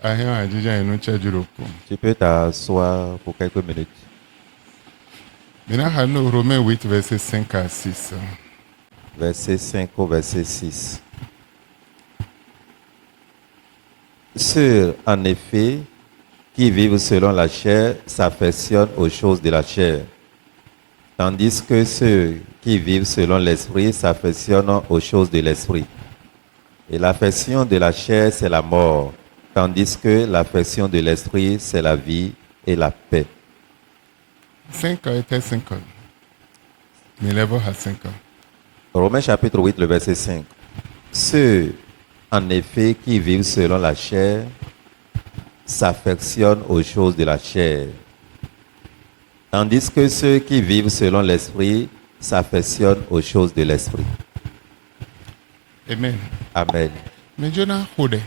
Tu peux t'asseoir pour quelques minutes. Maintenant, Romains 8, verset 5 à 6. Verset 5 au verset 6. Ceux, en effet, qui vivent selon la chair s'affectionnent aux choses de la chair, tandis que ceux qui vivent selon l'esprit s'affectionnent aux choses de l'esprit. Et l'affection de la chair, c'est la mort, tandis que l'affection de l'esprit, c'est la vie et la paix. 5 était 5 ans. Mais lève à 5 ans. Romains chapitre 8, le verset 5. Ceux, en effet, qui vivent selon la chair s'affectionnent aux choses de la chair, tandis que ceux qui vivent selon l'esprit s'affectionnent aux choses de l'esprit. Amen. Amen. Mais Dieu n'a pas de.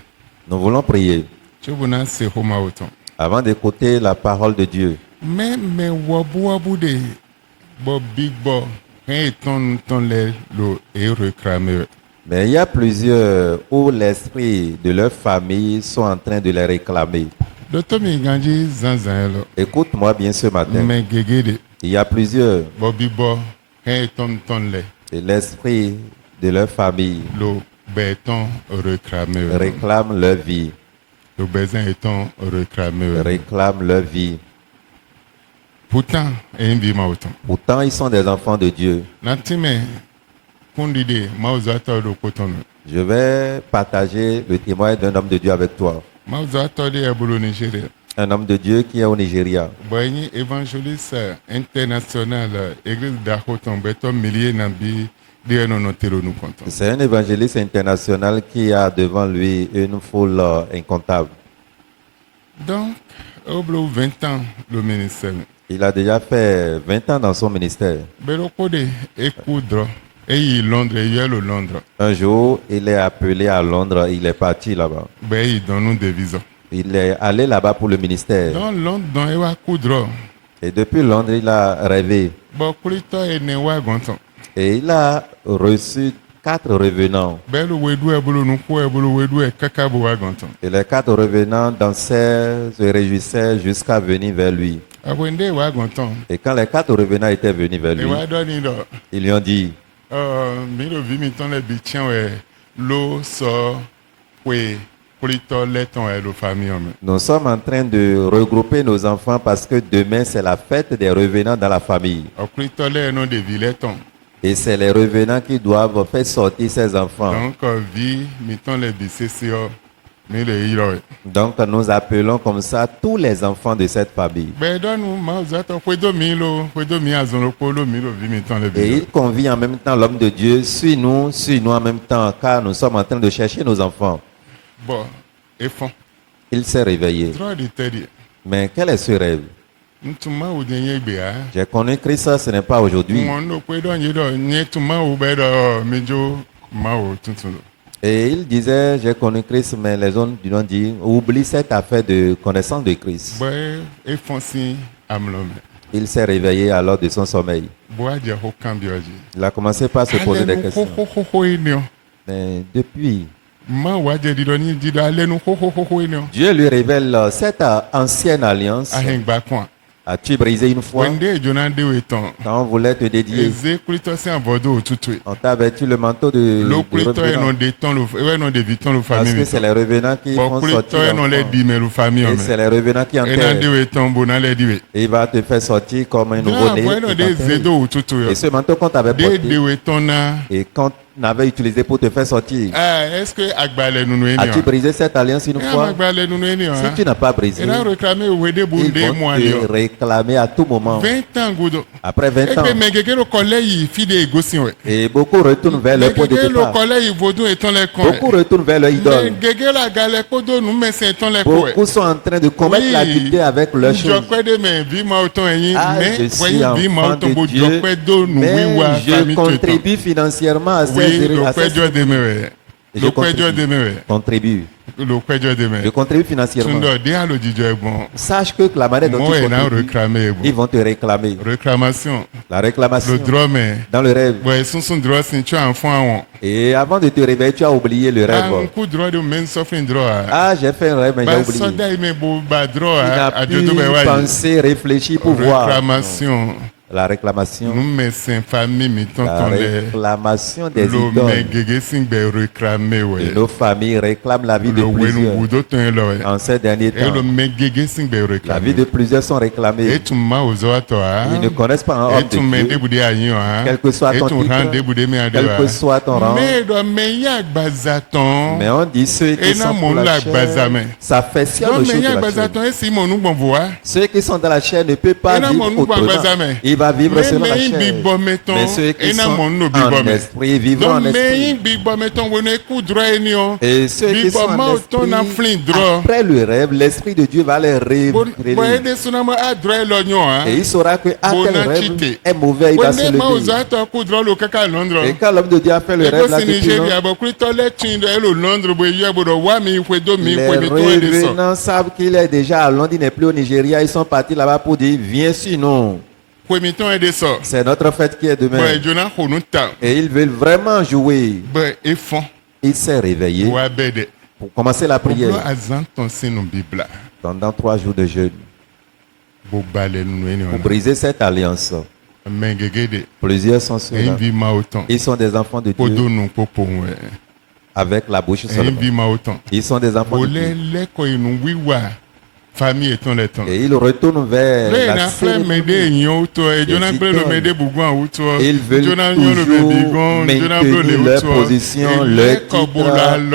Nous voulons prier Tu veux c'est Roma autant. avant d'écouter la parole de Dieu. Mais wabu de. Bob big bob. Et ton le et réclamer. Mais il y a plusieurs où l'esprit de leur famille sont en train de les réclamer. Docteur Miganji Zanzan. Écoute-moi bien ce matin. Mais gégé. Il y a plusieurs. Bobby bob. Et ton le. Et l'esprit de leur famille Le béton réclamer. réclame leur vie. Le besoin étant réclamé. Réclame leur vie. Pourtant, et vie ma autant. Pourtant, ils sont des enfants de Dieu. Natime, kundide, mauzato do kotono. Je vais partager le témoignage d'un homme de Dieu avec toi. Mauzato de abolo Nigeria. Un homme de Dieu qui est au Nigeria. Boigny évangéliste international, église d'Ahoton, béton millier nambi, dire non notero nous comptons. C'est un évangéliste international qui a devant lui une foule incontable. Donc, au bout de 20 ans, le ministère. Il a déjà fait 20 ans dans son ministère. Belokode, écoudre, et il Londres, il y a le Londres. Un jour, il est appelé à Londres, il est parti là-bas. Ben, il donne nous des visas. Il est allé là-bas pour le ministère. Dans Londres, il y a coudre. Et depuis Londres, il a rêvé. Bon, Kulito et Newa Gonton. Et il a reçu 4 revenants. Belle Wedou et Boulou Nuko et Boulou Wedou et Kakaboua Gonton. Et les 4 revenants dansaient, se réjouissaient jusqu'à venir vers lui. Abwende wa Gonton. Et quand les 4 revenants étaient venus vers Et lui, wa doni do. ils lui ont dit, Milo vimiton le bichien ouais. L'eau sort. Oui. Kulito leton et le famille. nous sommes en train de regrouper nos enfants parce que demain c'est la fête des revenants dans la famille. Kulito le non de vileton. Et c'est les revenants qui doivent faire sortir ces enfants. Donc, vie, miton le bisesio. Mais le hiro. Donc nous appelons comme ça tous les enfants de cette famille. Ben, donne-nous, Mauzato, Fouedo Milo, Fouedo Miazon, le Polo, Milo, vimiton le Et bisesio. il convie en même temps l'homme de Dieu, suis-nous en même temps, car nous sommes en train de chercher nos enfants. Bon, et fond. Il s'est réveillé. Droit de te dire. Mais quel est ce rêve? Ntuma ou denye bea. J'ai connu Christ, ce n'est pas aujourd'hui. Mondo kwedo nyedo nyetuma ou bedo mejo mao tuntulo. Et il disait, j'ai connu Christ, mais les hommes lui ont dit, oublie cette affaire de connaissance de Christ. Boy e fonsi amlome. Il s'est réveillé alors de son sommeil. Boy dia ho kambioji. Il a commencé par se poser des questions. Ho enio. Mais depuis, Ma waje didoni dida alenu ho enio. Dieu lui révèle cette ancienne alliance. Aheng bakwa. As-tu brisé une fois Wende jonande weton. quand on voulait te dédier? Eze kulito se avodo otutwe. On t'a vêtu le manteau de Lo kulito e revenant. non de ton lo e non de viton lo Parce famille. que c'est les revenants qui Bon font kulito sortir e non le l'enfant. di me lo famille. Et c'est les revenants qui E nan de enterrent. weton bona le di we. Et il va te faire sortir comme un nouveau-né. Bueno et de t'enterrer. zedo otutu yo. Et ce manteau qu'on t'avait De porté, wetona. et qu'on avait utilisé pour te faire sortir, Est-ce que Agbale nous nous as-tu brisé cette alliance une fois? Agbale nous nous Si tu n'as pas brisé, il a réclamé au Wede ils Boudé vont moi. te réclamer à tout moment. 20 ans, Goudo. Après 20 Et ans, puis, mais le collège, fille de Gossin. et beaucoup retournent vers leur point de Le départ. collège, Vaudou étant les cons. Beaucoup retournent vers leur idole. Mais la galère, Kodo, nous, mais c'est étant les cons. Beaucoup sont en train de commettre Oui. l'activité avec leurs Je choses. crois de mes vies, moi, autant, Ah, mais, je suis enfant de Dieu, mais je contribue financièrement à ces oui, à le ces- Dieu demeure. Je Lo péjọ de me. contribue. Lo péjọ de Je me. contribue financièrement. Tundo de alo jijo egbon. Sache que la manière dont Mo tu e na contribues, réclamer ils egbon. vont te réclamer. Réclamation. La réclamation Lo draw me. dans le rêve. Bo sunsun draw sin tu an fun awon. Et avant de te réveiller, tu as oublié le Ah, rêve. ku draw de men suffering draw. Ah, j'ai fait un rêve, mais j'ai Ba oublié. soda me bo ba draw Il n'a ajodo be pu wa yi. penser, réfléchir pour voir. Réclamation. La réclamation. Nous mettons famille mi La tonton les. réclamation des Lo me idoles. gege sin be réclamer Et ouais. nos familles réclament la vie de Lo wenu plusieurs. wudo ton lo. En ces derniers Et lo temps, me gege sin be la vie réclamer. de plusieurs sont Et réclamées. tu m'as aux autres Ils ne connaissent pas un homme et tu me de Dieu. déboudé à yon hein. Quel que soit Et ton tu rends titre, déboudé me quel que soit ton rang. Mais do me yak bazaton. Mais on dit ceux Et qui non, sont pour mon la lac chair bazamé. s'affectionnent Do aux me choses de yak la chair. bazaton et si mon nou bon voix. Ceux qui sont dans la chair ne peuvent pas Et non, mon vivre nou bon autrement. bazamé. Il va vivre selon la Mais chair. bi bon meton. Mais ceux Et qui non, sont mon nou bi en bon me. esprit, vivant en Donc mais esprit. bi bon meton wone ku droit ni on. Et ceux qui sont en ton en flin esprit, droit. après le rêve, l'esprit de Dieu va les Bon révéler. aider sunama a droit lo nyon hein. Et il saura que à tel Bona rêve chité. est mauvais, il va se Wone ma aux lever. autres ku droit lo kaka Londres. Et quand l'homme de Dieu a fait le rêve, là, Ego si depuis Nigeria longtemps, bo krito le tin de lo Londres bo ye bo do wa mi fwe do mi les fwe mi to ede so. revenants savent qu'il est déjà à Londres, il n'est plus au Nigeria. Ils sont partis là-bas pour dire, viens sinon. Fwe mi to ede so. C'est notre fête qui est Bo demain. e jona ko nu ta. Et ils veulent vraiment jouer. Bo e fon. Il s'est réveillé Wa bede. pour commencer la Bo prière azan ton sinu bibla. pendant 3 jours de jeûne Bo bale nu eni pour ona. briser cette alliance. Mengegede. Plusieurs sont En ceux-là. vi ma autant. Ils sont des enfants de Dieu Podo nu popo we. avec la bouche En seulement. vi ma autant. Ils sont des enfants Bo de le Dieu. le ko inu wiwa. Famille eton le ton. Et ils retournent vers Le la na fle mede cérémonie. enyo uto e jona Des ple lo idoles. mede bugun uto. Ils veulent Jona nyo lo be toujours bigon, jona blo le maintenir leur uto. position, leur titre, leur popularité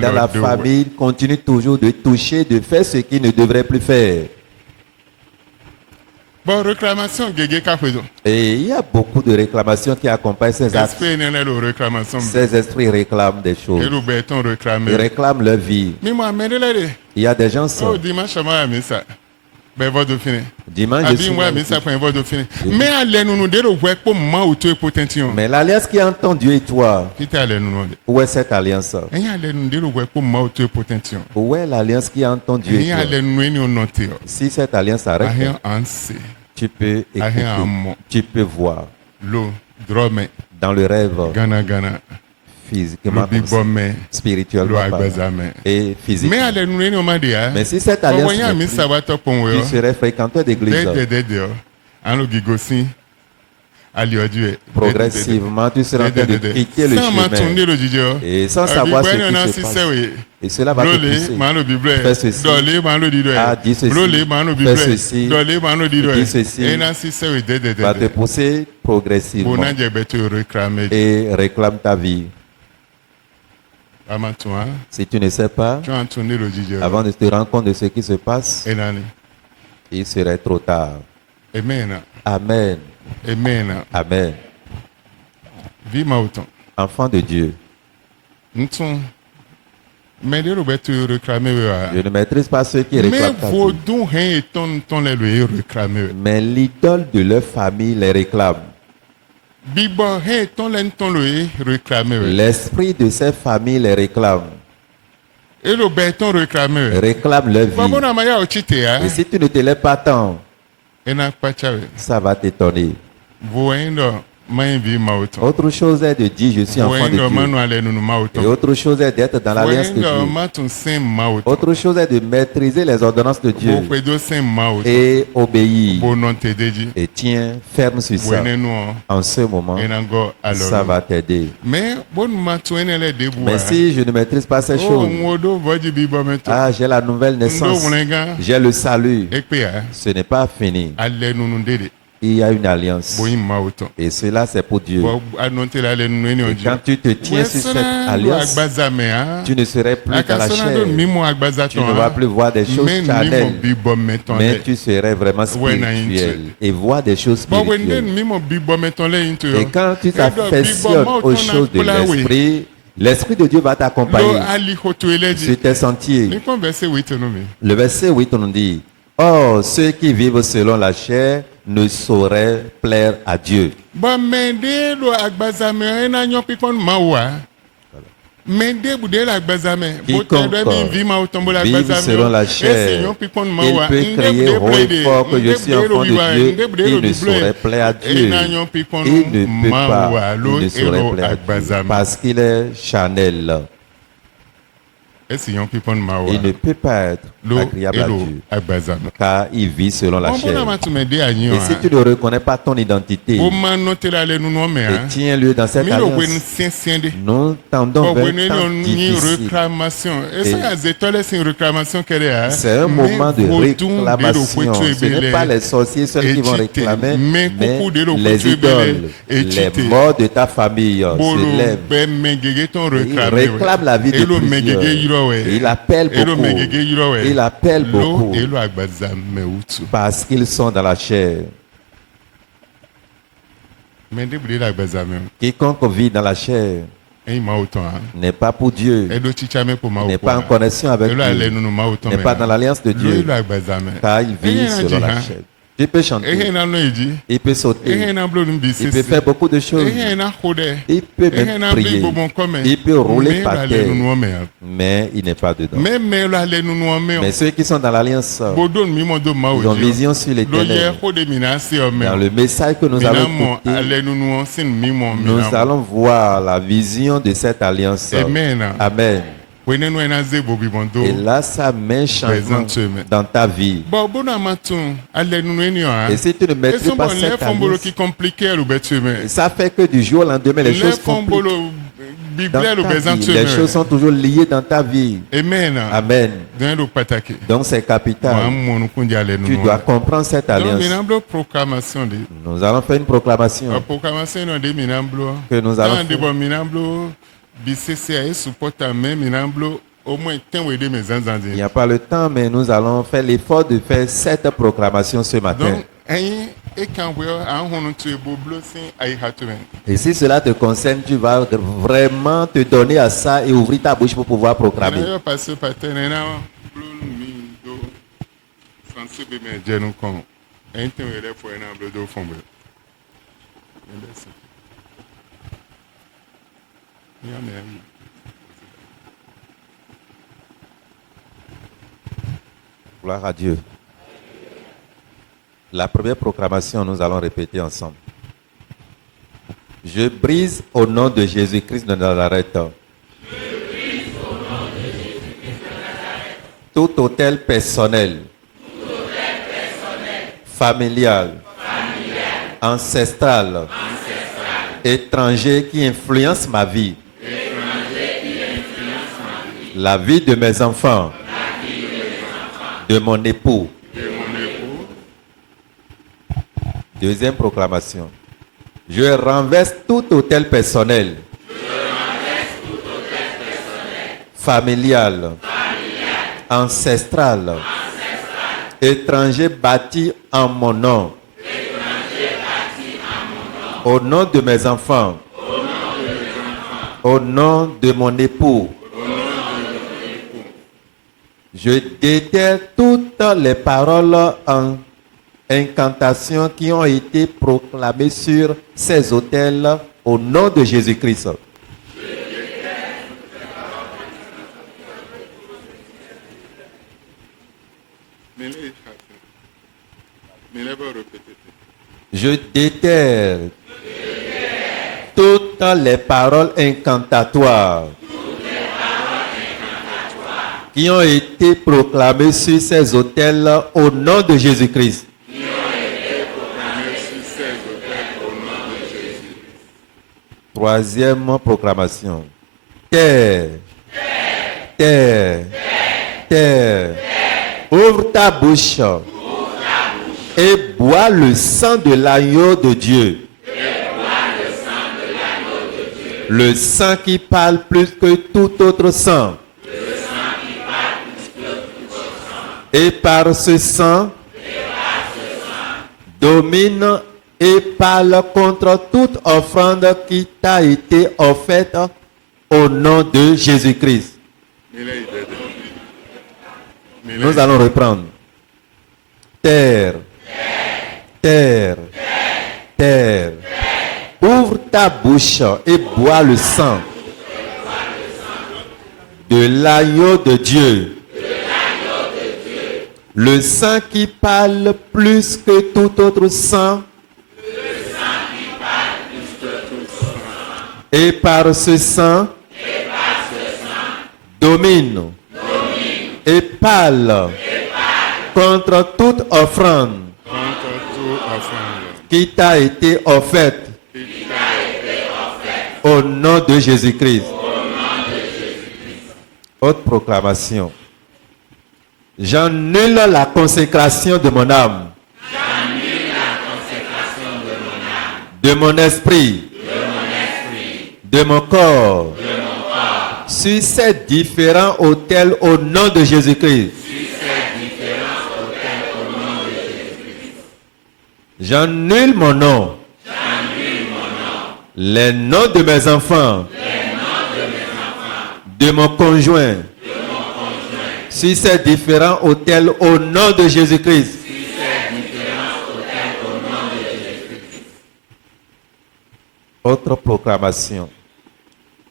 dans la famille, continuent toujours de toucher, de faire ce qu'ils ne devraient plus faire. Bon, réclamation, gege kafezo. Et il y a beaucoup de réclamations qui accompagnent ces actes. Esprit n'est le réclamation. Ces esprits réclament des Et choses. le béton Ils réclamer. réclament leur vie. Mais moi, mais de Il y a des gens oh, sans. dimanche, moi, mais ça. Ben, va de finir. Dimanche, je Abi, suis moi, là mais aussi. ça, pour un va de finir. Mais allez, nous dire au web pour moi, ou tu es potentiel. Mais l'alliance qui entend Dieu et toi, Qui t'a allé nous demander? où est cette alliance? Et allez, nous dire au web pour moi, ou tu es potentiel. Où est l'alliance qui entend Dieu Et et toi? allez, nous noter. Si cette alliance s'arrête, Rien en c'est. tu peux Rien écouter, en mot. tu peux voir L'eau, drôme, dans le rêve, Ghana, Ghana. physiquement, Le big bomb, spirituellement l'eau parlant, agbazame. et physiquement. Mais allez, nous demander. Mais si cette Bon, alliance voyons, n'est mais plus, ça va top pour tu serais fréquenteur d'église. Progressivement, tu seras en train de quitter le chemin. Et sans savoir ce qui se passe. Et cela va te pousser. Fais ceci. Ah, dis ceci. Fais ceci. Dis ceci. Va te pousser progressivement. Et réclame ta vie. Si tu ne sais pas, avant de te rendre compte de ce qui se passe, il serait trop tard. Amen. Amen. Amen. Amen. Vie ma autant. Enfant de Dieu, Nton. Mais les Roberto réclamer. je ne maîtrise pas ceux qui Mais réclament ta vos vie. dons, hein, ton les réclamer. Mais l'idole de leur famille les réclame. Bibo, hein, ton le réclamer. L'esprit de ces familles les réclame. Et le béton réclamer. Réclame leur Bon, vie. on a maya ochite, hein. Et si tu ne te lèves pas tant, Et n'a pas tchavé. ça va t'étonner. Vous, hein, main vie ma autant. Autre chose est de dire je suis Vous, enfant hein, de Dieu. manu allez nous ma Et autant. autre chose est d'être dans l'alliance de Vous, hein, Dieu. matun saint ma autant. Autre chose est de maîtriser les ordonnances de Dieu Vous, pédo saint ma autant. et obéir. Bon, non te dédi. Et tiens ferme sur Vous, ça. hein, nous, En ce moment, et n'ango ça alors. va t'aider. Mais bon, matun les débouts. Mais si je ne maîtrise pas ces Oh, choses, ngodo voji bibo meto. ah, j'ai la nouvelle Ndo naissance, mwenga. j'ai le salut. Ekpe ya. Ce n'est pas fini. Ale nunu ndede. Il y a une alliance. Boyi ma autant. Et cela, c'est pour Dieu. Bo anote la le nunu eni Et oji. quand tu te tiens sur cette alliance, Agbaza me ha. tu ne serais plus dans la Akasona chair. do mimo agbaza Tu ton. ne vas plus voir des choses Men nimo charnelles, bibo meton mais le. tu serais vraiment Ouais, na spirituel et voir des choses Bo wenden spirituelles. mimo bibo meton le into yo. Et quand tu Edo t'affectionnes bibo ma aux autant choses de na kula we. l'esprit, l'Esprit de Dieu va Lo t'accompagner ali hoto eleji. sur tes sentiers. Ni kon verse 8 no me. Le verset 8 nous dit, « Or, ceux qui vivent selon la chair ne saurait plaire à Dieu. Bon, mende lo agbazame ena nyon pikon mawa. Mende bude la agbazame. Quiconque vive selon la chair, il peut crier haut et fort que je suis enfant de Dieu, il ne saurait plaire à Dieu. Il ne peut pas, il ne saurait plaire à Dieu, parce qu'il est charnel. Il ne peut pas être agréable à Dieu, car il vit selon la chair. Et si tu ne reconnais pas ton identité, et tiens-le dans cette alliance, nous tendons vers un temps difficile. C'est un moment de réclamation. Ce n'est pas les sorciers seuls qui vont réclamer, mais les idoles, les morts de ta famille se lèvent. Ils réclament la vie de plusieurs. Il appelle beaucoup. Il appelle beaucoup parce qu'ils sont dans la chair. Quiconque vit dans la chair n'est pas pour Dieu, n'est pas en connexion avec Dieu, n'est pas dans l'alliance de Dieu, car il vit selon la chair. Il peut chanter, il peut sauter, il peut faire beaucoup de choses, il peut même prier, il peut rouler par terre, mais il n'est pas dedans. Mais ceux qui sont dans l'alliance, ils ont vision sur l'éternel. Dans le message que nous allons écouter, nous allons voir la vision de cette alliance. Amen. Et là, ça met changement dans ta vie. Et si tu ne maîtrises pas cette alliance, ça fait que du jour au lendemain, les choses compliquent. Dans ta vie, les choses sont toujours liées dans ta vie. Amen. Donc c'est capital. Tu dois comprendre cette alliance. Nous allons faire une proclamation que nous allons faire. Il n'y a pas le temps, mais nous allons faire l'effort de faire cette proclamation ce matin. Et si cela te concerne, tu vas vraiment te donner à ça et ouvrir ta bouche pour pouvoir proclamer. Gloire à Dieu. La première proclamation, nous allons répéter ensemble. Je brise au nom de Jésus-Christ de Nazareth tout hôtel personnel, familial, ancestral, étranger qui influence ma vie, la vie de mes enfants, de mon époux. Deuxième proclamation. Je renverse tout hôtel personnel, familial, ancestral, étranger bâti en mon nom, au nom de mes enfants, au nom de mon époux. Je déterre toutes les paroles en incantation qui ont été proclamées sur ces autels au nom de Jésus-Christ. Je déterre toutes les paroles incantatoires qui ont été proclamées sur ces autels au nom de Jésus-Christ. Troisième proclamation. Terre, terre, terre, ouvre ta bouche et bois le sang de l'agneau de Dieu. Le sang qui parle plus que tout autre sang. Et par ce sang, domine et parle contre toute offrande qui t'a été offerte au nom de Jésus-Christ. Nous allons reprendre. Terre, terre, terre, ouvre ta bouche et bois le sang de l'agneau de Dieu. Le sang qui parle plus que tout autre sang. Et par ce sang, domine et parle contre toute offrande qui t'a été offerte au nom de Jésus-Christ. Autre proclamation. J'annule la consécration de mon âme, de mon esprit, de mon corps, sur ces différents autels au nom de Jésus-Christ. J'annule mon nom, les noms de mes enfants, de mon conjoint, sur ces différents autels au nom de Jésus-Christ. Autre proclamation.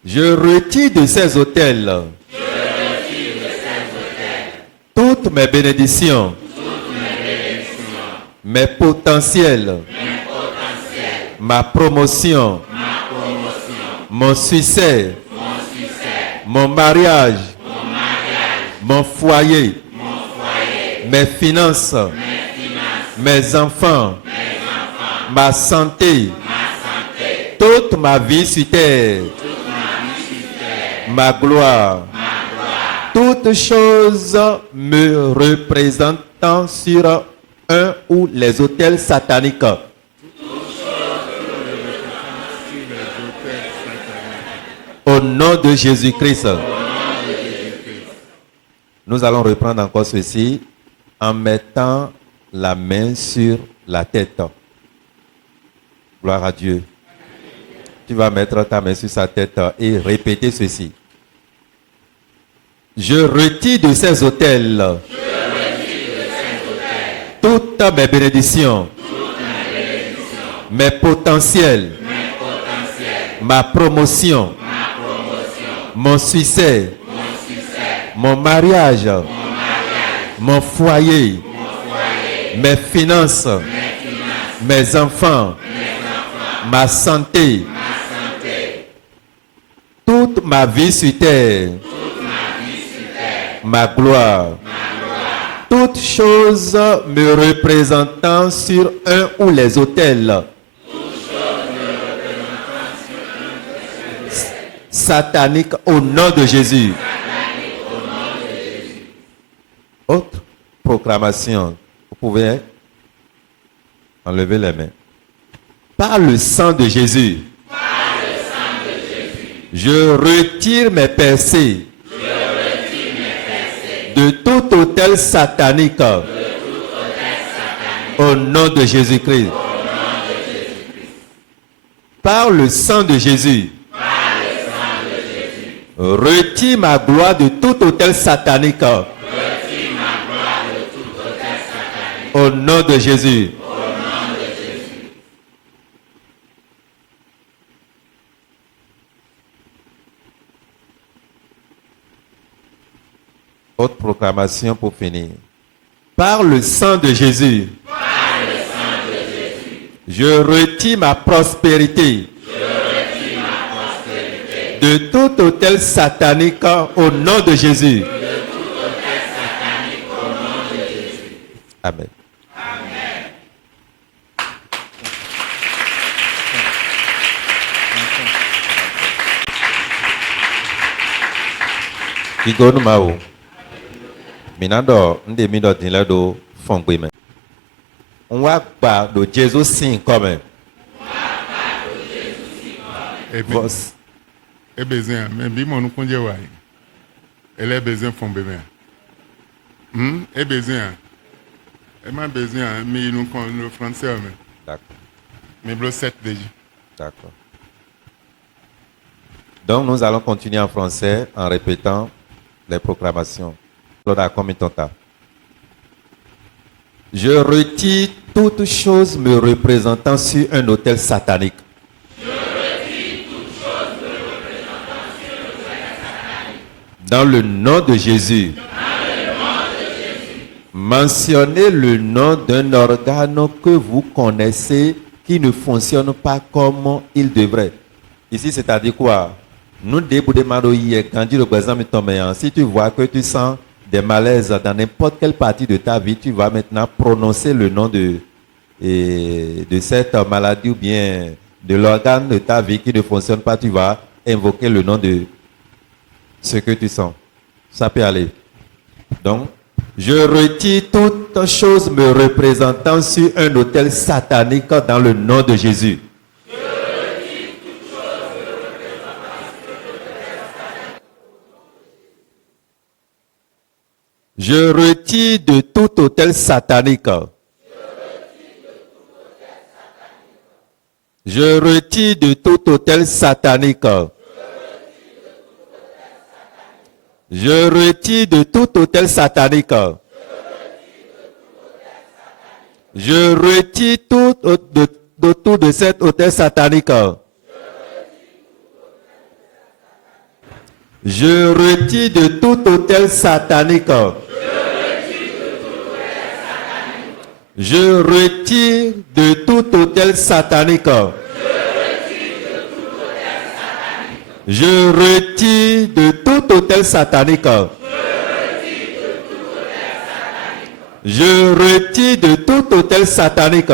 Je retire de ces autels toutes mes bénédictions, mes potentiels, ma promotion, mon succès, mon mariage, mon foyer, mes finances, mes enfants, ma santé, toute ma vie sur terre, ma gloire, toutes choses me représentant sur un ou les autels sataniques. Au nom de Jésus-Christ. Nous allons reprendre encore ceci en mettant la main sur la tête. Gloire à Dieu. Tu vas mettre ta main sur sa tête et répéter ceci. Je retire de ces autels toutes mes bénédictions, mes potentiels, ma promotion, mon succès, mon mariage, mon foyer, mes finances, mes enfants, ma santé, toute ma vie sur terre, ma gloire, toutes choses me représentant sur un ou les autels sataniques au nom de Jésus. Autre proclamation. Vous pouvez enlever les mains. Par le sang de Jésus, je retire mes percées de tout autel satanique au nom de Jésus-Christ. Par le sang de Jésus, retire ma gloire de tout autel satanique au nom de Jésus. Autre proclamation pour finir. Par le sang de Jésus, je retire ma prospérité de tout autel satanique au nom de Jésus. Amen. Igonu Mao. Minando nde mido dinle do fongbe me. Nwa gba do Jésus sin comme. Vos Et besoin, mais bi mon konje wa. Elle est besoin font bébé. Et besoin. Et ma besoin, mais nous kon le français mais. D'accord. Mais blo 7 déjà. D'accord. Donc nous allons continuer en français en répétant les proclamations. Claude, combien de temps t'as? Je retire toute chose me représentant sur un autel satanique. Dans le nom de Jésus. Mentionnez le nom d'un organe que vous connaissez qui ne fonctionne pas comme il devrait. Ici, c'est-à-dire quoi? Nous débutons quand Dieu représente ton meilleur. Si tu vois que tu sens des malaises dans n'importe quelle partie de ta vie, tu vas maintenant prononcer le nom de cette maladie ou bien de l'organe de ta vie qui ne fonctionne pas. Tu vas invoquer le nom de ce que tu sens. Ça peut aller. Donc, je retire toute chose me représentant sur un autel satanique dans le nom de Jésus. Je retire de tout autel satanique. Je retire de tout autel satanique. Je retire de tout autel satanique. Je retire tout de cet autel satanique. Je retire de tout autel satanique. Je retire de tout autel satanique. Je retire de tout autel satanique. Je retire de tout autel satanique.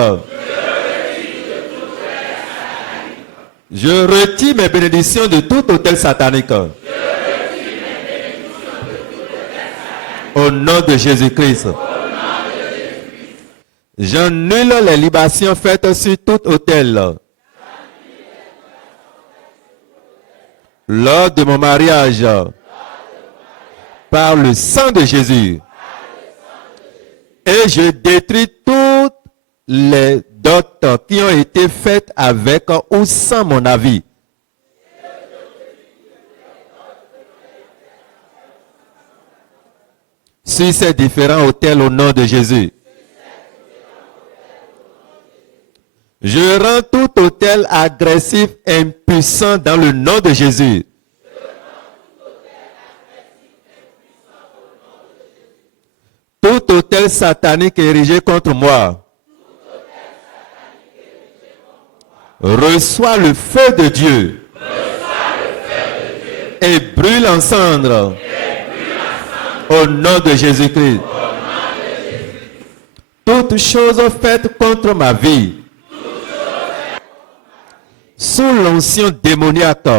Je retire mes bénédictions de tout autel satanique. Au nom de Jésus-Christ. J'annule les libations faites sur tout autel. Lors de mon mariage, par le sang de Jésus. Et je détruis toutes les dots qui ont été faites avec ou sans mon avis. Sur ces différents autels au nom de Jésus. Je rends tout autel agressif impuissant dans le nom de Jésus. Tout autel satanique érigé contre moi. Reçois le feu de Dieu. Et brûle en cendres. Au nom de Jésus-Christ. Toutes choses faites contre ma vie. Sous l'onction démoniaque,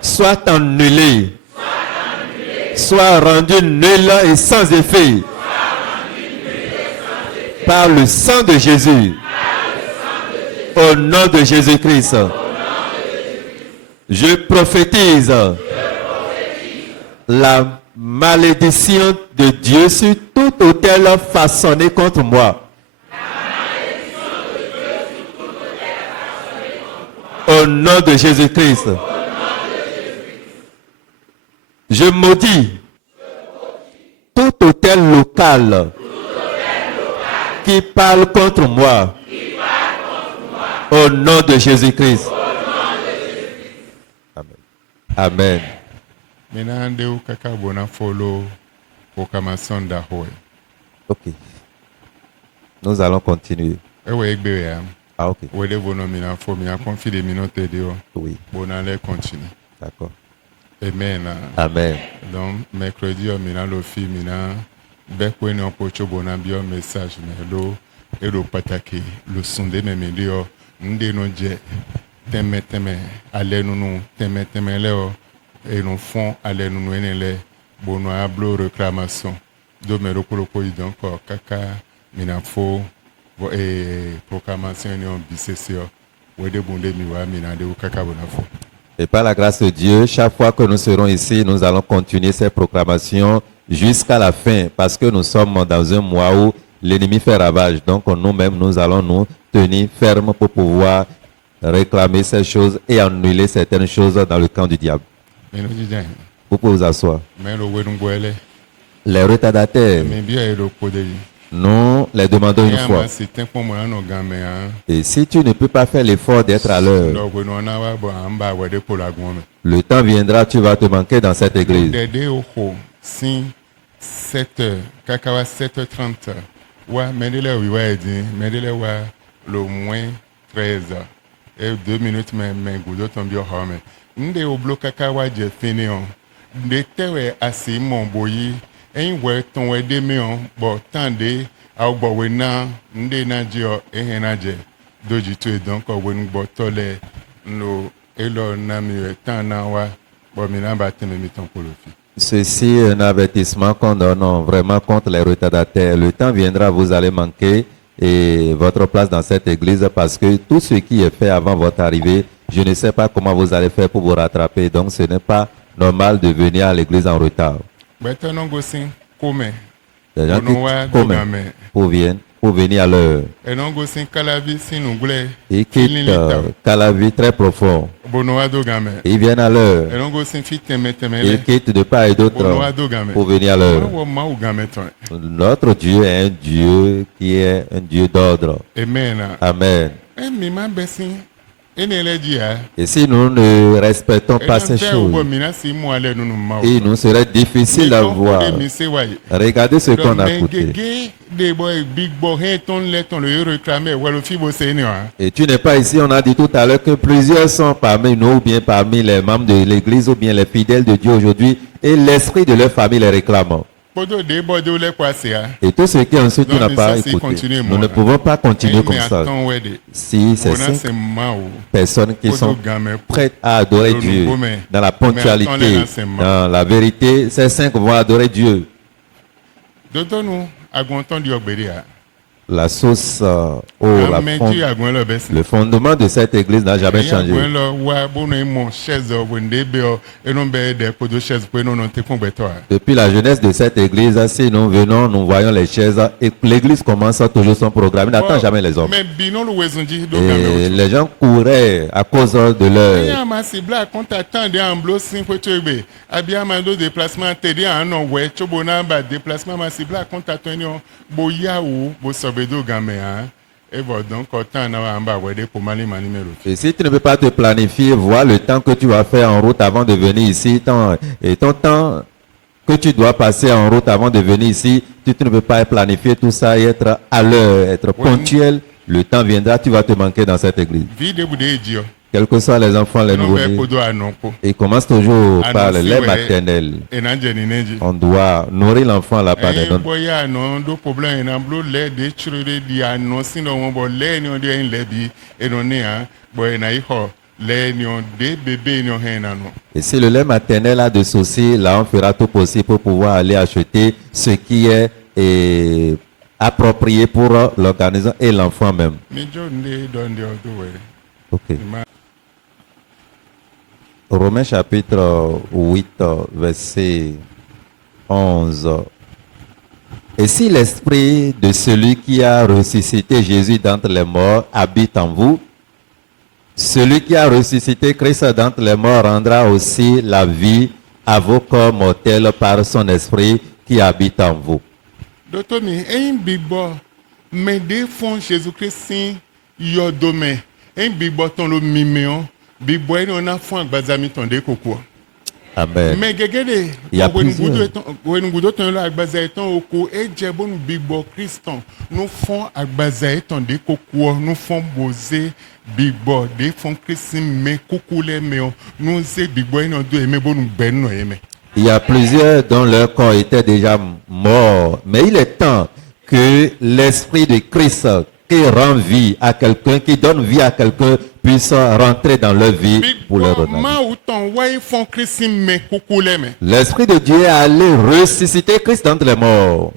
soit annulé, soit rendu nul et sans effet, par le sang de Jésus, au nom de Jésus-Christ. Je prophétise la malédiction de Dieu sur tout autel façonné contre moi. Au nom de Jésus-Christ. Je maudis tout autel local qui parle contre moi. Au nom de Jésus-Christ. Amen. Amen. Maintenant, de kaka bona follow proclamation d'Ahoy. Ok. Nous allons continuer. Ewe egbe ya. Ah, ok. Wele bono mina fo mina confie des minutes de Oui. Bona le continue. D'accord. Amen. Amen. Donc mercredi mina lo fi mina bekwe ni opocho bona bio message me lo ero pataki lo sunde me medio nde no je teme ale nunu teme leo et nous font aller nous enele bono ablo réclamation do me rokoloko donc kaka mina fo et proclamation ni on bisesio wede bonde mi wa mina de kaka bona fo. Et par la grâce de Dieu, chaque fois que nous serons ici, nous allons continuer ces proclamations jusqu'à la fin, parce que nous sommes dans un mois où l'ennemi fait ravage. Donc nous-mêmes, nous allons nous tenir fermes pour pouvoir réclamer ces choses et annuler certaines choses dans le camp du diable. Vous pouvez vous asseoir. Les retardataires, mais bien et le code. nous les demandons une fois. C'est un peu moins nos gamins. Et si tu ne peux pas faire l'effort d'être à l'heure, Donc, on a un bon amba ouais de pour la gomme. le temps viendra, tu vas te manquer dans cette église. D'aider au haut, si 7h, kakawa 7h30, ouais, mais de là, oui, ouais, dit, mais de là, ouais, le moins 13h. Et 2 minutes, mais goudot tombe au home. N'de au bloc kakawa, j'ai fini, on. De terre assez mon boyi, et ouais, ton ouais, des méons, bon, tendez, au bon, ouais, nan, n'de na dio, et n'a j'ai. Doji tu es donc, au bon, tole, no, et là, n'a mieux, tant na wa, bon, mais n'a pas t'aimer ton pour le fi. Ceci est un avertissement qu'on donne vraiment contre les retardataires. Le temps viendra, vous allez manquer et votre place dans cette église parce que tout ce qui est fait avant votre arrivée, je ne sais pas comment vous allez faire pour vous rattraper. Donc ce n'est pas normal de venir à l'église en retard. Beto non go sin kome. Les gens qui Bonowa commettent dogame. pour venir à l'heure. Et non go sin kalavi sin ungle. Ils quittent Calavi très profond. Bonowa dogame. Ils viennent à l'heure. Et non go sin fit teme Ils temele. quittent de part et d'autre Bonowa dogame. pour venir à l'heure. Wa ma ugame ton. Notre Dieu est un Dieu qui est un Dieu d'ordre. Amen. Amen. E mi ma besin. Enele dia. Et si nous ne respectons pas ces choses, Mina si mo ale nunu ma. il nous serait difficile à voir. Regardez ce qu'on a coûté. Des boy big boy ton le ton le réclamer ou le fibo seigneur. Et tu n'es pas ici, on a dit tout à l'heure que plusieurs sont parmi nous, ou bien parmi les membres de l'église, ou bien les fidèles de Dieu aujourd'hui, et l'esprit de leur famille les réclame. Et tout ce qui ensuite tu n'as pas écouté, nous ne pouvons pas continuer comme ça. Si c'est 5 personnes qui sont prêtes à adorer Dieu dans la ponctualité, dans la vérité, ces 5 vont adorer Dieu. La source le fondement de cette église n'a jamais changé. Depuis la jeunesse de cette église, si nous venons, nous voyons les chaises et l'église commence toujours son programme. Il n'attend jamais les hommes. Et les gens couraient à cause de leur... Et si tu ne peux pas te planifier, vois le temps que tu vas faire en route avant de venir ici, et ton temps que tu dois passer en route avant de venir ici, tu ne peux pas planifier tout ça et être à l'heure, être ponctuel. Le temps viendra, tu vas te manquer dans cette église. Quels que soient les enfants, les nouveau-nés, ils commencent toujours par le lait maternel. On doit nourrir l'enfant à la part des dons. Et si le lait maternel a des soucis, là on fera tout possible pour pouvoir aller acheter ce qui est approprié pour l'organisme et l'enfant même. Ok. Romains chapitre 8, verset 11. Et si l'esprit de celui qui a ressuscité Jésus d'entre les morts habite en vous, celui qui a ressuscité Christ d'entre les morts rendra aussi la vie à vos corps mortels par son esprit qui habite en vous. Docteur, mais des fonds Jésus-Christ, yo domaine, un bibo ton le miméon. Big boy on a fond bazami ton de coco. Amen. Mais gégé Il y a plusieurs. When goudot ton la bazai ton oko et djebon big boy Christon. Nous font bazai ton de coco, nous font bosé big boy des font Christin mais coco les méo. Nous c'est big boy non deux mais bon ben non aimer. Il y a plusieurs dont leur corps était déjà mort, mais il est temps que l'esprit de Christ qui rend vie à quelqu'un, qui donne vie à quelqu'un, puisse rentrer dans leur vie pour leur redonner. L'Esprit de Dieu est allé ressusciter Christ d'entre les morts.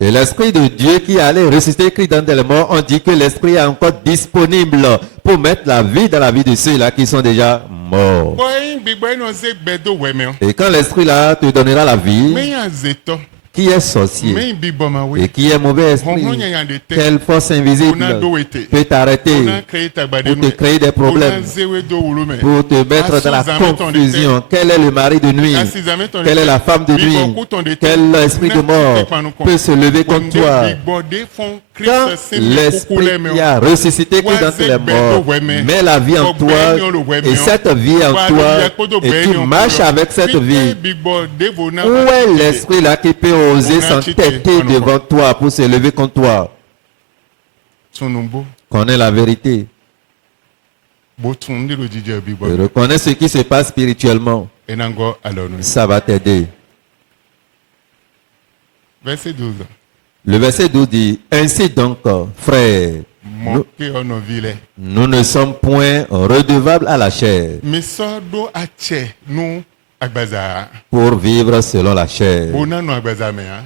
Et l'Esprit de Dieu qui est allé ressusciter Christ d'entre les morts, on dit que l'Esprit est encore disponible pour mettre la vie dans la vie de ceux-là qui sont déjà morts. Et quand l'Esprit là te donnera la vie, Qui est sorcier Mais big boma et oui. qui est mauvais esprit? Honhon ya de te. Quelle force invisible On a do été. peut On a t'arrêter créé ta pour te créer des problèmes, pour te mettre dans la confusion? Quel est le mari de nuit? Quelle est la femme de nuit? Quel esprit de mort peut se lever contre toi? Quand l'esprit qui a ressuscité Christ d'entre les morts met la vie en toi, et cette vie en toi, et tu marches avec cette vie, où est l'esprit là qui peut oser s'entêter devant toi pour se lever contre toi? Connais la vérité. Et reconnais ce qui se passe spirituellement. Ça va t'aider. Verset 12. Le verset 12 dit: ainsi donc, frères, nous ne sommes point redevables à la chair Mais ça doit attirer nous agbaza. pour vivre selon la chair. Bona no agbaza me ha.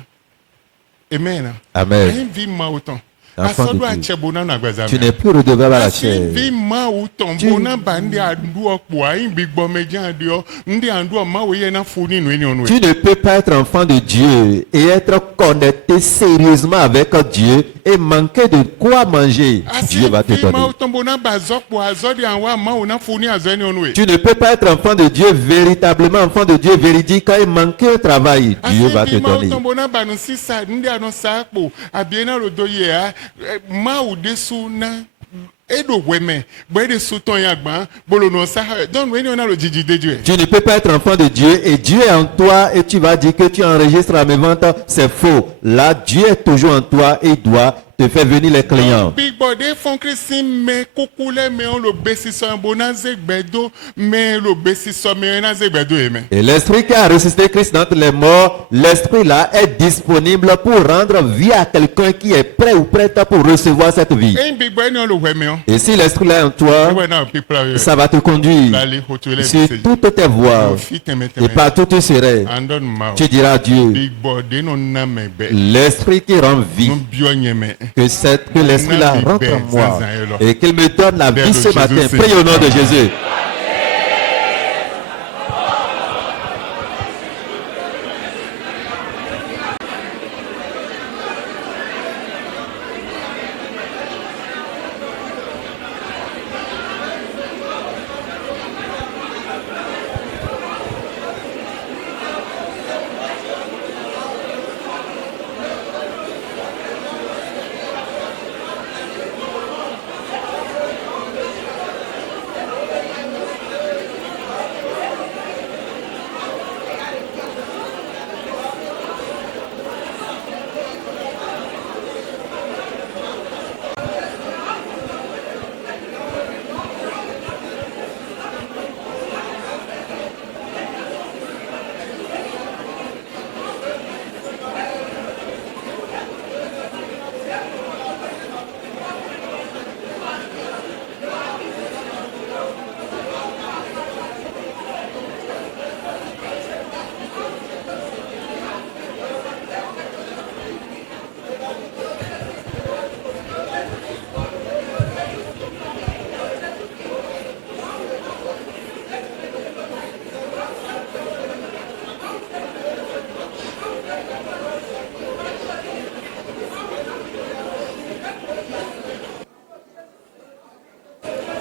Amen. Amen. Ayin vi ma autant. Enfant Aso de do Dieu, attirer bona no agbaza tu me. n'es plus redevable à la Asi chair. vi ma autant bona bandi adu okpo ayin big bo meji adio ndi andu ma wo ye na funi no eni onu. Tu ne peux pas être enfant de Dieu et être connecté sérieusement avec Dieu et manquer de quoi manger. Dieu va te Ma donner. autant bona bazokpo azodi anwa ma wo na funi azo eni onu. Tu ne peux pas être enfant de Dieu véritablement, enfant de Dieu véridique et manquer un travail. Dieu va te donner. Bona banu sisa ndi ano sakpo abiena lo doye ha ma wo desu na edo weme bwede suton yagba bolono sa don weni ona lo jiji deju. Tu ne peux pas être enfant de Dieu et Dieu est en toi et tu vas dire que tu enregistres à mes ventes. C'est faux. Là, Dieu est toujours en toi et il doit te faire venir les clients. Big body font Christ me kukule me on le besi so bonaze gbedo me le besi so me naze gbedo eme. Et l'esprit qui a ressuscité Christ d'entre les morts, l'esprit là est disponible pour rendre vie à quelqu'un qui est prêt ou prête pour recevoir cette vie. En big boy on le weme on. Et si l'esprit là est en toi, ça va te conduire sur toutes tes voies et partout où tu serais. Tu diras à Dieu, Big body no na me be. l'esprit qui rend vie, No bio nyeme. que l'esprit là rentre en moi et qu'il me donne la vie ce matin. Prie au nom de Jésus.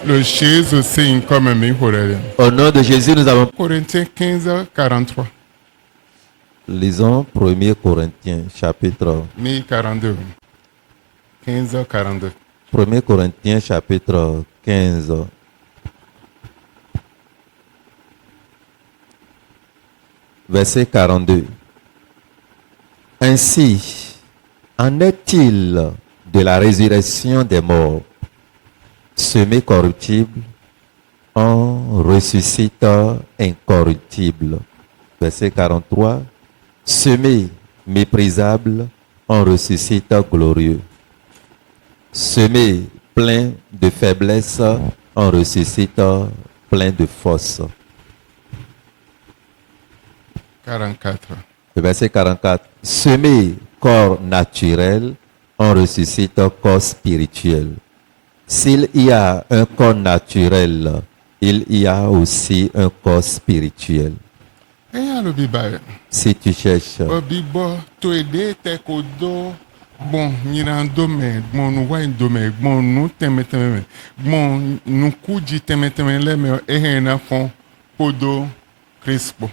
Le Jésus c'est comme me horere. Au nom de Jésus, nous avons... Corinthiens 15 43. Lisons 1 Corinthiens chapitre 1042. 15 42. 1 Corinthiens chapitre 15. Verset 42. Ainsi, en est-il de la résurrection des morts? Semé corruptible, on ressuscite incorruptible. Verset 43. Semé méprisable, on ressuscite glorieux. Semé plein de faiblesse, on ressuscite plein de force. 44. Le verset 44. Semé corps naturel, on ressuscite corps spirituel. S'il y a un corps naturel, il y a aussi un corps spirituel. Si tu cherches to ede te kodo bon nyirando me bon nu wa indome bon nu teme bon nu kuji teme le me ehena fon kodo crispo.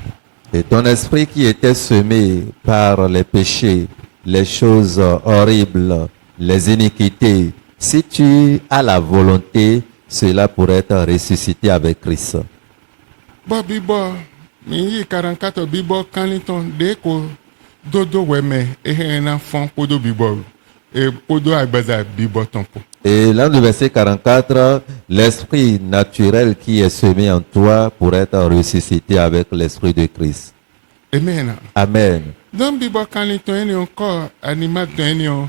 Et ton esprit qui était semé par les péchés, les choses horribles, les iniquités, si tu as la volonté, cela pourrait être ressuscité avec Christ. Bo bibo mi yi 44 bibo kaniton de ko dodo weme ehena fon kodo bibo e kodo agbaza bibo tonpo. Et là, le verset 44, l'esprit naturel qui est semé en toi pourrait être ressuscité avec l'esprit de Christ. Amen. Amen. Don bibo kaniton eni encore animal to eni o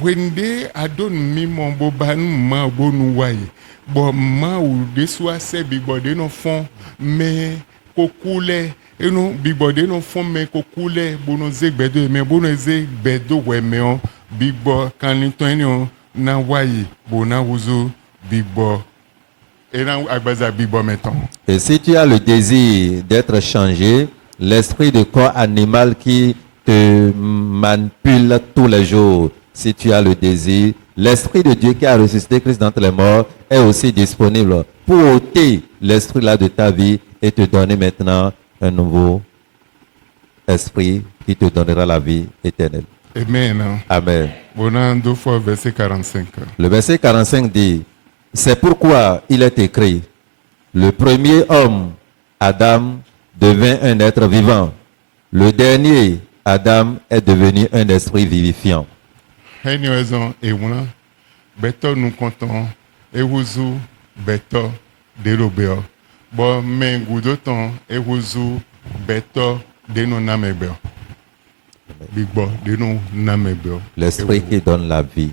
wende adon mi mon bo banu ma bo nu waye bo ma u de so se bibo de no fon me kokule enu bibo de no fon me kokule bo no zegbedo me bo no zegbedo we me o bibo kaniton eni o na waye bo na wuzo bibo et na agbaza bibo meton. Et si tu as le désir d'être changé, l'esprit de corps animal qui te manipule tous les jours, si tu as le désir, l'esprit de Dieu qui a ressuscité Christ d'entre les morts est aussi disponible pour ôter l'esprit là de ta vie et te donner maintenant un nouveau esprit qui te donnera la vie éternelle. Amen. Amen. Bonan 2 fois verset 45. Le verset 45 dit, c'est pourquoi il est écrit, le premier homme, Adam, devint un être vivant. Le dernier, Adam, est devenu un esprit vivifiant. Henyo ezon ewuna beto nu konton ewuzu beto derobeo bo mengudo ton ewuzu beto deno namebeo bigbo deno namebeo L'esprit qui donne la vie.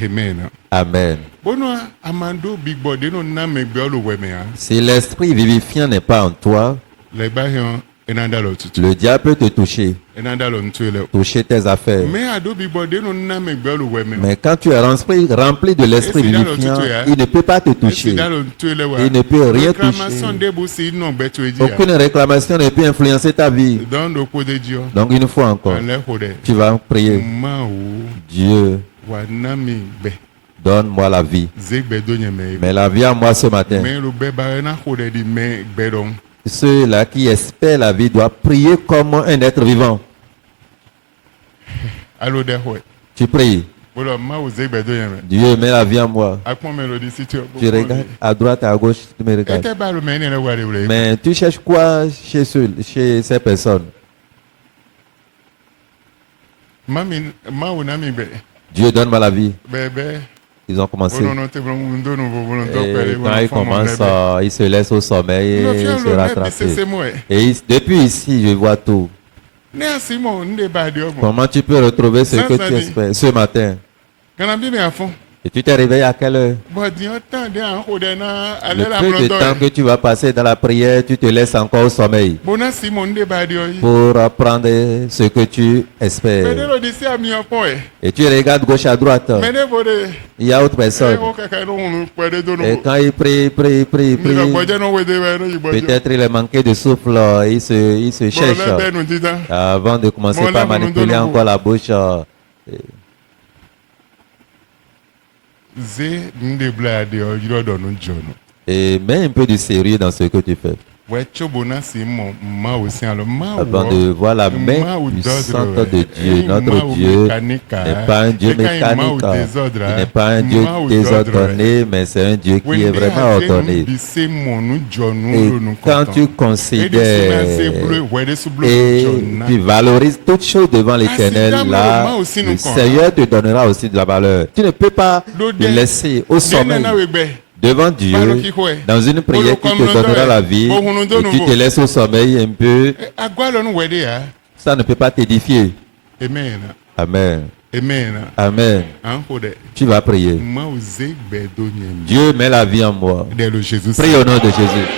Amen. Amen. Bono amando bigbo deno namebeo lo wemea Si l'esprit vivifiant n'est pas en toi, le bahion enandalo tutu le diable peut te toucher, enandalo ntuele toucher tes affaires. me ado bigbo deno namebeo lo wemea Mais quand tu es rempli de l'esprit Et c'est dans le vivifiant, tutu, hein? il ne peut pas te toucher. Il ne peut rien toucher. Aucune réclamation ne peut influencer ta vie. Donc une fois encore, tu vas prier. Dieu, donne-moi la vie. Mais la vie à moi ce matin. Ceux-là qui espèrent la vie doivent prier comme un être vivant. Tu pries. Dieu, mets la vie en moi. Tu regardes à droite et à gauche, tu me regardes. Mais tu cherches quoi chez ces personnes? Dieu, donne-moi la vie. Ils ont commencé. Et quand ils commencent, ils se laissent au sommeil et se rattrapent. Et depuis ici, je vois tout. Comment tu peux retrouver ce que tu espères ce matin? Et tu t'es réveillé à quelle heure? Le peu de temps que tu vas passer dans la prière, tu te laisses encore au sommeil pour prendre ce que tu espères. Et tu regardes gauche à droite. Il y a autre personne. Et quand il prie, peut-être il est manqué de souffle, il se cherche avant de commencer par manipuler encore la bouche. Et mets un peu de sérieux dans ce que tu fais. Avant de voir la main puissante de Dieu. Notre Dieu n'est pas un Dieu mécanique, il n'est pas un Dieu désordonné, mais c'est un Dieu qui est vraiment ordonné. Et quand tu considères et tu valorises toutes choses devant l'Éternel, là, le Seigneur te donnera aussi de la valeur. Tu ne peux pas te laisser au sommeil devant Dieu, dans une prière qui te donnera la vie, et tu te laisses au sommeil un peu, ça ne peut pas t'édifier. Amen. Amen. Tu vas prier. Dieu met la vie en moi. Prie au nom de Jésus.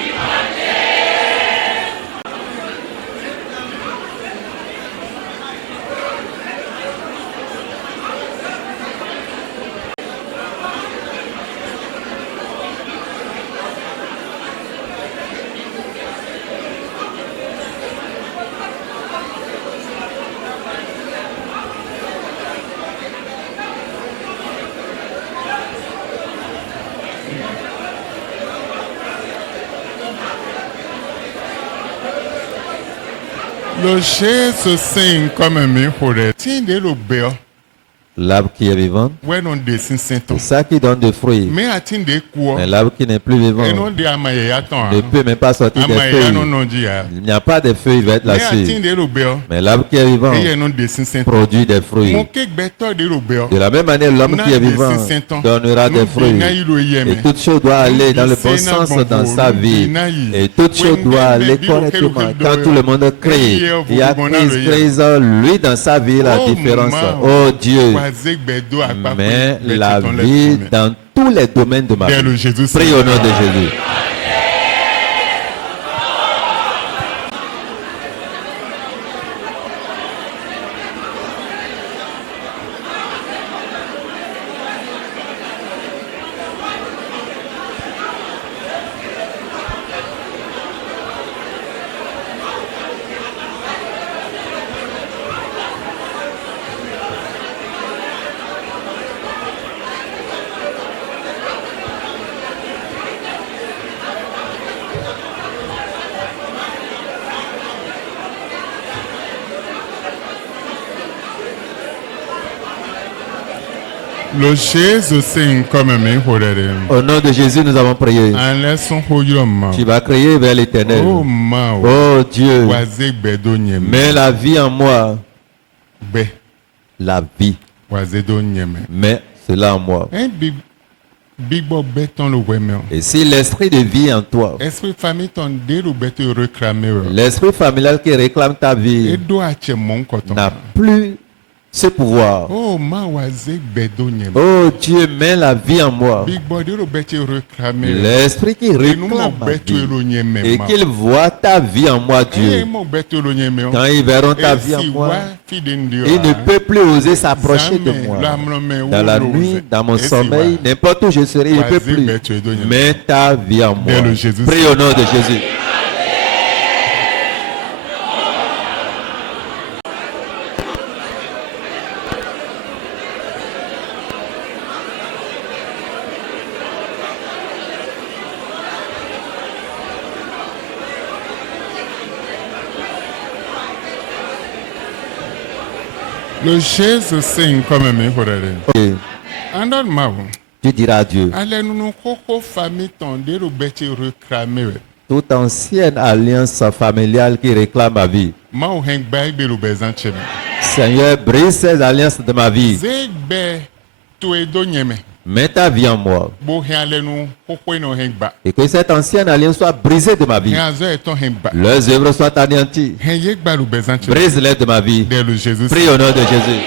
Lo Jésus sim comme mi hore. Tinde lo beo. L'arbre qui est vivant, When de sin senton. c'est ça qui donne des fruits. Me atinde kuo. Mais l'arbre qui n'est plus vivant Eno de amaye yaton. ne peut même pas sortir des Amaye no feuilles. no dia. Il n'y a pas de feuilles vertes Me là-dessus. atinde lo beo. Mais l'arbre qui est vivant Eye no de sin senton. produit des fruits. Mon kek beto de lo beo. De la même manière, l'homme qui est vivant donnera des fruits. Et toute chose doit aller dans le bon sens dans sa vie. Et toute chose doit aller correctement. Quand tout le monde crie, il y a Christ, lui dans sa vie, la différence. Oh Dieu. Mais la vie dans tous les domaines de ma Dès le vie. Jésus. Prie au nom de Jésus. Le Jésus sim comme mi hore. Au nom de Jésus, nous avons prié. Anle son hoyoma. Tu vas crier vers l'éternel. Oh ma. Oh Dieu, Waze gbedo nyeme. mets la vie en moi. Be. La vie. Waze do nyeme. Mets cela en moi. Un big bob beton le weme. Et si l'esprit de vie en toi, Esprit famille ton de le beto reclamer. l'esprit familial qui réclame ta Et vie do ache mon coton. n'a plus ce pouvoir. Oh ma waze gbedo nyeme. Oh Dieu, mets la vie en moi. Big boy de le beto reclamer. L'esprit qui Et nous réclame mon ma beto vie. le nyeme. Et qu'il voit ta vie en moi, Et Dieu. mon beto le nyeme. Quand ils verront ta Et vie en si moi, wa fiden dio. il ne peut plus oser s'approcher de Jamais moi. l'âme Dans la nuit, dans mon sommeil, n'importe où je serai, il ne peut plus. Mets ta vie en moi. Dès le Jésus. Prie au nom de Jésus. Le Jésus sim comme mi hore. Ok. Andon ma. Tu diras à Dieu, Ale nous koko famille ton de le beto reclamer. toute ancienne alliance familiale qui réclame ma vie. Ma o hen gba igbe lo bezan cheme. Seigneur, brise ces alliances de ma vie. Zegbe to edo nyeme. Mets ta vie en moi. Bo hen ale nous koko no hen gba. Et que cette ancienne alliance soit brisée de ma vie. Hen azo eton hen gba. Leurs œuvres soient anéanties. Hen ye gba lo bezan cheme. Brise-les de ma vie. Dès le Jésus. Prie au nom de Jésus.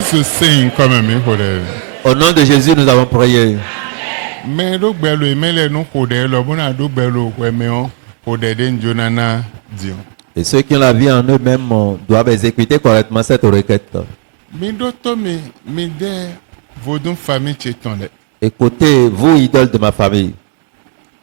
Jésus sim comme mi hore. Au nom de Jésus, nous avons prié. Mais do gbe lo emele no hore lo bona do gbe lo weme o. Hore de njonana dio. Et ceux qui ont la vie en eux-mêmes doivent exécuter correctement cette requête. Mi do to mi de vodun famille cheton le. Écoutez, vous, idoles de ma famille,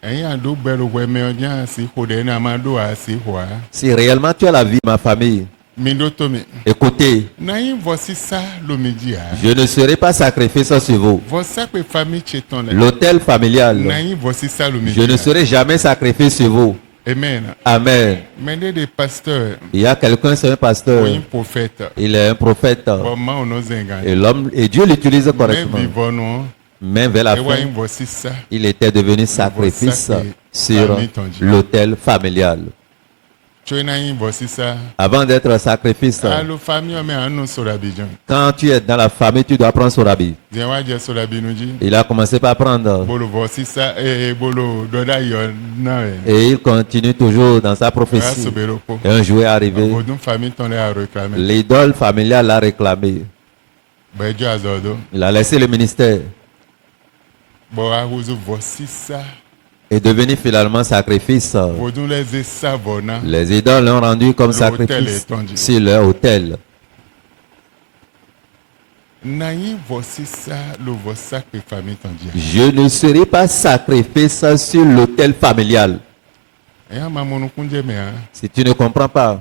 Ẹ̀yin àdó gbẹ̀rù wẹ̀mẹ̀ ọjà sí kòdẹ̀ ní àmàdó àsí hùwà. si réellement tu as la vie de ma famille, Mi dó tó mi. écoutez, N'ayin vọ sísá lomijì à. je ne serai pas sacrifice sur vous. Vọ sápè fami ṣetán lẹ. L'autel familial, N'ayin vọ sísá lomijì je ne serai jamais sacrifice sur vous. Amen. Amen. Mẹ́ndé de pasteur. Il y a quelqu'un, c'est un pasteur, Oyin prophète. il est un prophète, Bọ̀ ma ò nọ zẹ̀ngàn. et l'homme, et Dieu l'utilise Mẹ́ correctement. vivọ nù. Mais vers la Ẹ wá fin, yin vọ sísá. il était devenu sacrifice sacré sur famille ton Dieu. l'autel familial. tu es naïf, voici ça. Avant d'être sacrifice, Allo famille, mais un nom sur l'Abidjan. quand tu es dans la famille, tu dois prendre Sorabi. Dis-moi, j'ai sur l'Abidjan. Il a commencé par prendre. Bolo, voici ça. Et bolo, doda yon, na. Et il continue toujours dans sa Ah, prophétie. sobelopo. Et un jour est arrivé, Votre famille, t'en est à réclamer. l'idole familiale l'a réclamé. Ben, Dieu a zordo. Il a laissé le ministère Bon, à vous, voici ça. et devenu finalement sacrifice. Vous nous les savona. Les idoles l'ont rendu comme L'autel sacrifice est tendu. sur leur autel. Naïf, voici ça. Le voici que famille t'en dit. Je ne serai pas sacrifice sur l'autel familial. Et à maman, nous conduisons, mais hein. Si tu ne comprends pas,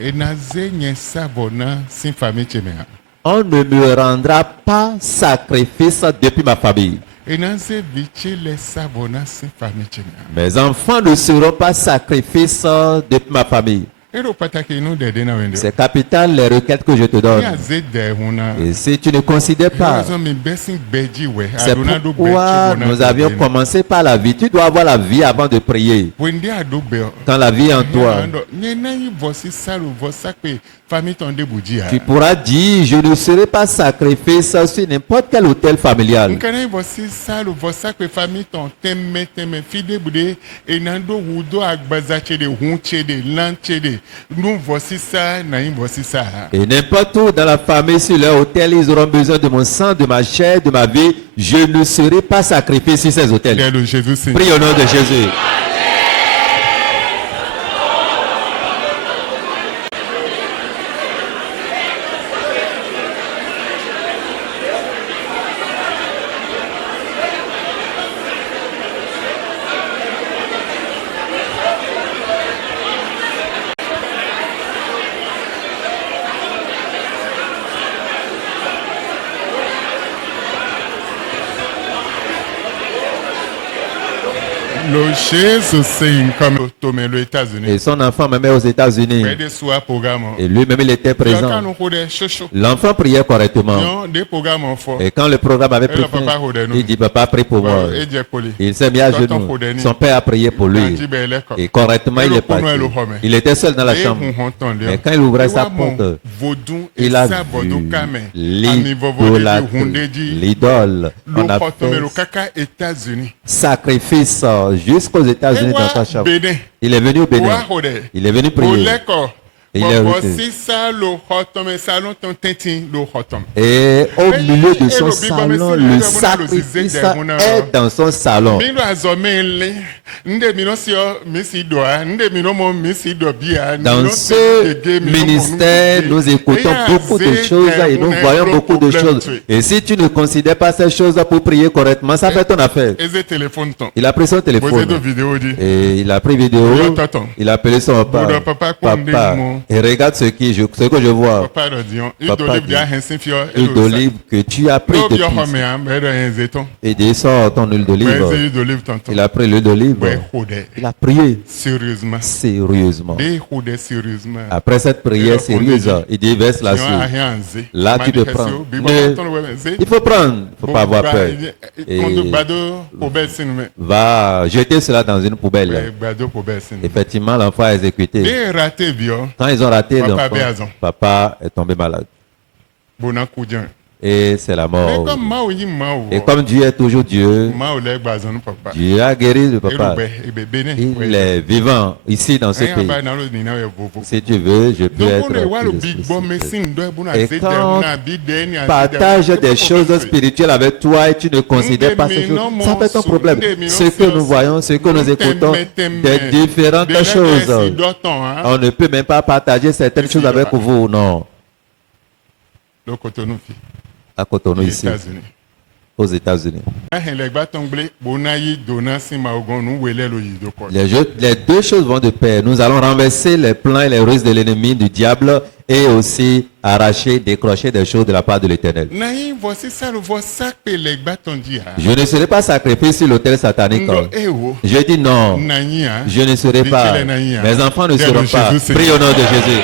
Et nazé nye savona sin famille tcheme hein. on ne me rendra pas sacrifice depuis ma famille. Et nazé viche les savona sin famille tcheme hein. Mes enfants ne seront pas sacrifices depuis ma famille. Et le pataki nous d'aider na wende. C'est capital les requêtes que je te Et donne. azé de huna. Et si tu ne considères pas, Raison mi besin beji we. c'est Adona do pourquoi beji nous avions commencé par la vie. Tu dois avoir la vie avant de prier. Wende ado be. Quand la vie est en toi, Nye naïf voici ça le voici que famille t'en débouji tu hein. pourras dire, je ne serai pas sacrifice sur n'importe quel hôtel familial. Nkana voici ça le voici que famille t'en teme fide boude et nando wudo agbaza chede hun chede lan chede. Nous voici ça naïf voici ça. Et n'importe où dans la famille, sur leur hôtel, ils auront besoin de mon sang, de ma chair, de ma vie. Je ne serai pas sacrifié sur ces hôtels. Le Jésus c'est. Prie au nom de Jésus. Le Jésus c'est comme Tomé les États-Unis. Et son enfant même est aux États-Unis. Près de soi programme. Et lui-même, il était Quand présent. nous connaissons chocho. L'enfant priait correctement. Non, des programmes fort. Et quand le programme avait pris le papa fin, rodait nous. il dit, papa, prie pour moi. Et Dieu poli. Il s'est mis à Tonton genoux. rodait nous. Son père a prié pour lui. Nanji bele ko. Et correctement, Et il le est parti. pono et le homme. Il était seul dans la Et chambre. on entend dire. Mais quand il ouvrait Et sa wa mon porte, Vodou et il a ça vodou vu kame. Ami vovode l'idolâtre, di hunde di. l'idole. On Le a potome le fait kaka États-Unis. sacrifice jusqu'aux Et États-Unis dans wa sa chambre. Bénin. Il est venu au Bénin. Wa rodait. Il est venu prier. Oleko. Il est Voici ça le hotome salon ton tintin le hotome. Et au Et milieu de et son le bible, salon, mais le si le sacrifice zizé est dans son salon. Mino azomele, nde mino sio misi doa, nde mino mo misi do bia. Dans ce ministère, nous écoutons beaucoup de choses et nous voyons beaucoup de choses. Et si tu ne considères pas ces choses pour prier correctement, ça fait ton affaire. Eze téléphone ton. Il a pris son Posez de téléphone vidéo dit. et il a pris vidéo. Il a appelé son Bodo papa. papa Papa, et regarde ce que je vois. Papa de Dion, il Papa d'olive dit, dia hensin fio. Huile d'olive que tu as pris L'eau bio depuis. home am, bedo henzeton. Et descend ton huile Ouais, d'olive. c'est huile d'olive tonton. Il a pris l'huile d'olive. Ouais, hode. Il a prié Sérieusement. sérieusement. Des hode sérieusement. Après cette prière sérieuse, il dit verse Sinon, là-dessus. rien zé. Là, tu te Manifestation, prends. Bible, Mais tonton, ouais, zé. il faut prendre, il ne faut pas avoir peur. Et Bado poubelle sin me. va jeter cela dans une Ouais, poubelle. bado poubelle sin. Effectivement, l'enfant a exécuté. Des raté bio. Quand ils ont raté Papa l'enfant, Béazon. papa est tombé malade. Bona koudjan. Et c'est la Mais mort. comme Mao yi Mao. Et comme Dieu est toujours Dieu, Mao le gbazon papa. Dieu a guéri le Et papa. le béné. Il est vivant ici dans ce Rien pays. ba na lo ni na we vovo. Si tu veux, je peux Donc être on est wa le plus big bomb explicite. messine do buna Et zede quand buna bi de ni Partage des choses spirituelles avec toi et tu ne considères pas ces choses. Ça fait ton problème. Ce que nous voyons, ce que nous écoutons, des différentes choses. On ne peut même pas partager certaines choses avec vous, non. Le Cotonou fi. À Cotonou Les ici, États-Unis. aux États-Unis. Les Les deux choses vont de pair. Nous allons renverser les plans et les ruses de l'ennemi, du diable, et aussi arracher, décrocher des choses de la part de l'Éternel. Je ne serai pas sacrifié sur l'autel satanique. Je dis non. Je ne serai pas. Mes enfants ne seront pas. Prie au nom de Jésus.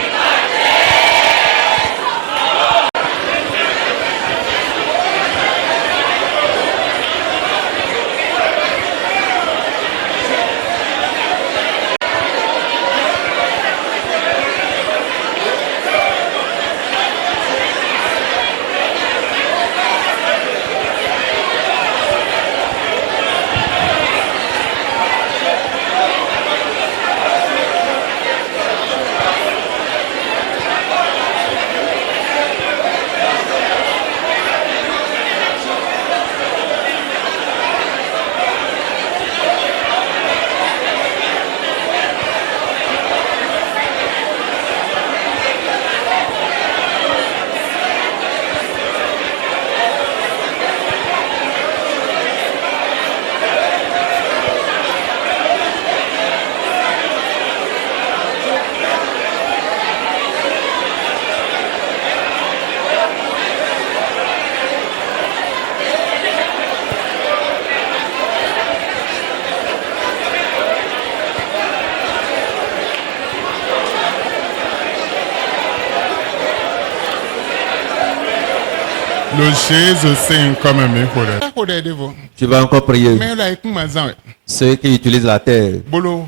Le Jésus c'est comme un kore. Kore devo. Tu vas encore prier. Mais là ikun mazan. Ceux qui utilisent la terre Bolo.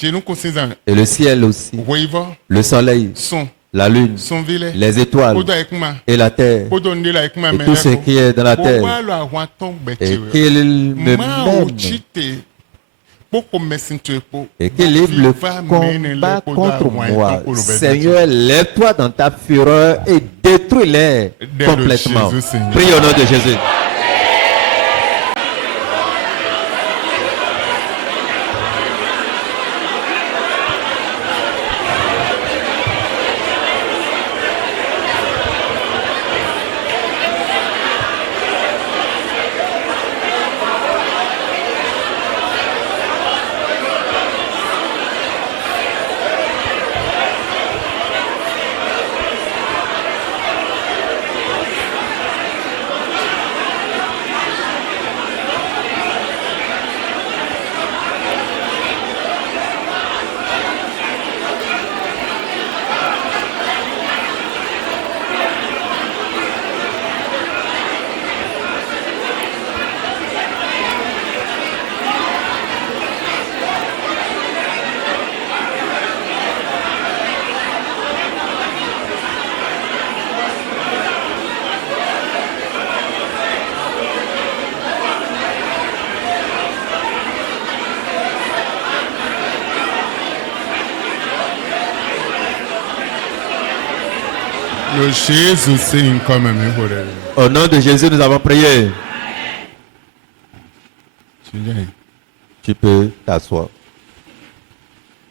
Jenu kosinzan. et le ciel aussi, Woivo. le soleil, Son. la lune, Son vile. les étoiles Odo ikuma. et la terre Odo ndela ikuma et tout ce qui est dans la terre, et qu'il me mène et qu'il livre le combat contre moi. Seigneur, lève-toi dans ta fureur et détruis-les complètement. Prie au nom de Jésus. Le Jésus c'est comme un kore. Au nom de Jésus, nous avons prié. Tu peux t'asseoir.